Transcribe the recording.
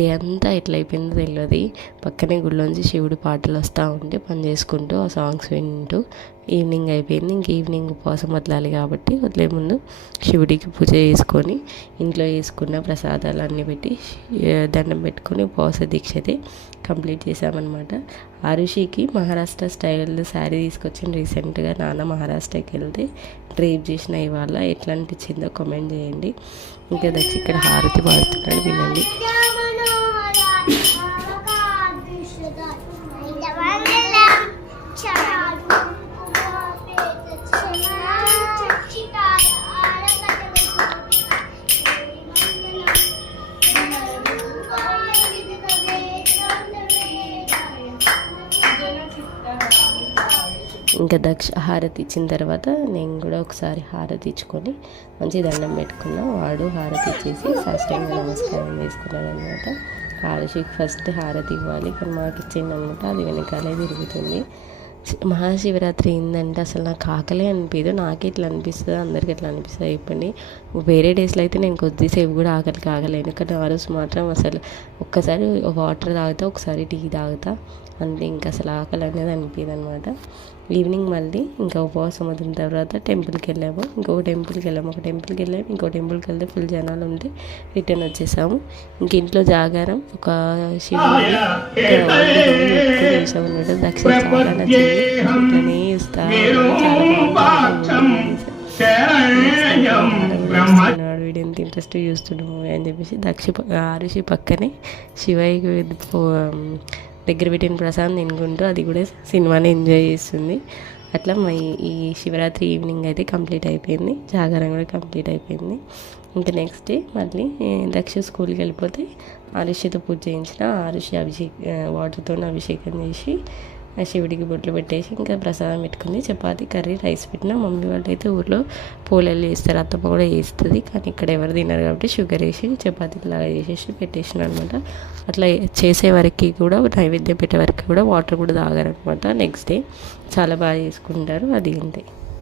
Day అంతా ఎట్లా అయిపోయిందో తెలియదు. పక్కనే గుళ్ళోంచి శివుడి పాటలు వస్తూ ఉంటే పని చేసుకుంటూ ఆ సాంగ్స్ వింటూ ఈవినింగ్ అయిపోయింది. ఇంక ఈవినింగ్ ఉపవాసం వదలాలి కాబట్టి వదిలే ముందు శివుడికి పూజ చేసుకొని ఇంట్లో చేసుకున్న ప్రసాదాలు అన్నీ పెట్టి దండం పెట్టుకొని ఉపవాస దీక్షని కంప్లీట్ చేసామన్నమాట. ఆరుషికి మహారాష్ట్ర స్టైల్ శారీ తీసుకొచ్చిన రీసెంట్గా నాన్న మహారాష్ట్రకి వెళ్తే డ్రైప్ చేసిన ఇవాళ ఎట్లా అనిపించిందో కామెంట్ చేయండి. ఇంకా దక్షి ఇక్కడ హారతి పాడుతున్నాడు, వినండి. ఇంకా దక్ష హారతి ఇచ్చిన తర్వాత నేను కూడా ఒకసారి హారతి ఇచ్చుకొని మంచి దండం పెట్టుకున్నా. వాడు హారతి ఇచ్చేసి సాష్టాంగ నమస్కారం చేసుకున్నాడు అనమాట. ఆరుషికి ఫస్ట్ హారతి ఇవ్వాలి, కానీ మాకు ఇచ్చింది అనమాట. అది వెనకాలే తిరుగుతుంది. మహాశివరాత్రి ఏంటంటే అసలు నాకు ఆకలే అనిపించదు. నాకే ఇట్లా అనిపిస్తుంది, అందరికి ఎట్లా అనిపిస్తుంది చెప్పండి. వేరే డేస్లో అయితే నేను కొద్దిసేపు కూడా ఆకలికి ఆగలేను, కానీ ఆ రోజు మాత్రం అసలు ఒక్కసారి వాటర్ తాగుతా, ఒకసారి టీ తాగుతా, అంతే. ఇంకా అసలు ఆకలి అనేది అనిపించదు అనమాట. ఈవినింగ్ మళ్ళీ ఇంకా ఉపవాసం వదిలిన తర్వాత టెంపుల్కి వెళ్ళాము. ఇంకో టెంపుల్కి వెళ్ళాము, ఇంకో టెంపుల్కి వెళ్తే ఫుల్ జనాలు ఉంటే రిటర్న్ వచ్చేసాము. ఇంక ఇంట్లో జాగారం ఒక శివుడు చూసాం అనమాట. దక్ష చాలా నచ్చింది, ఇట్లనే ఇస్తా వీడు ఎంత ఇంట్రెస్ట్ చూస్తున్నాము అని చెప్పేసి ఆరుషి పక్కనే శివయ్యకి దగ్గర పెట్టిన ప్రసాదం తినుకుంటూ అది కూడా సినిమాని ఎంజాయ్ చేస్తుంది. అట్లా ఈ శివరాత్రి ఈవినింగ్ అయితే కంప్లీట్ అయిపోయింది, జాగారం కూడా కంప్లీట్ అయిపోయింది. ఇంకా నెక్స్ట్ డే మళ్ళీ దక్ష స్కూల్కి వెళ్ళిపోతే ఆరుషితో పూజ చేయించిన. ఆరుషి వాటర్తో అభిషేకం చేసి శివుడికి బొట్లు పెట్టేసి ఇంకా ప్రసాదం పెట్టుకుంది. చపాతి కర్రీ రైస్ పెట్టిన. మమ్మీ వాళ్ళు అయితే ఊర్లో పోలేలు చేస్తారు, అత్తమ్మ కూడా చేస్తుంది, కానీ ఇక్కడ ఎవరు తినరు కాబట్టి షుగర్ వేసి చపాతీలాగా చేసేసి పెట్టేసిన అనమాట. అట్లా చేసే వరకు కూడా నైవేద్యం పెట్టే వరకు కూడా వాటర్ కూడా తాగారనమాట. నెక్స్ట్ డే చాలా బాగా చేసుకుంటారు, అది అంతే.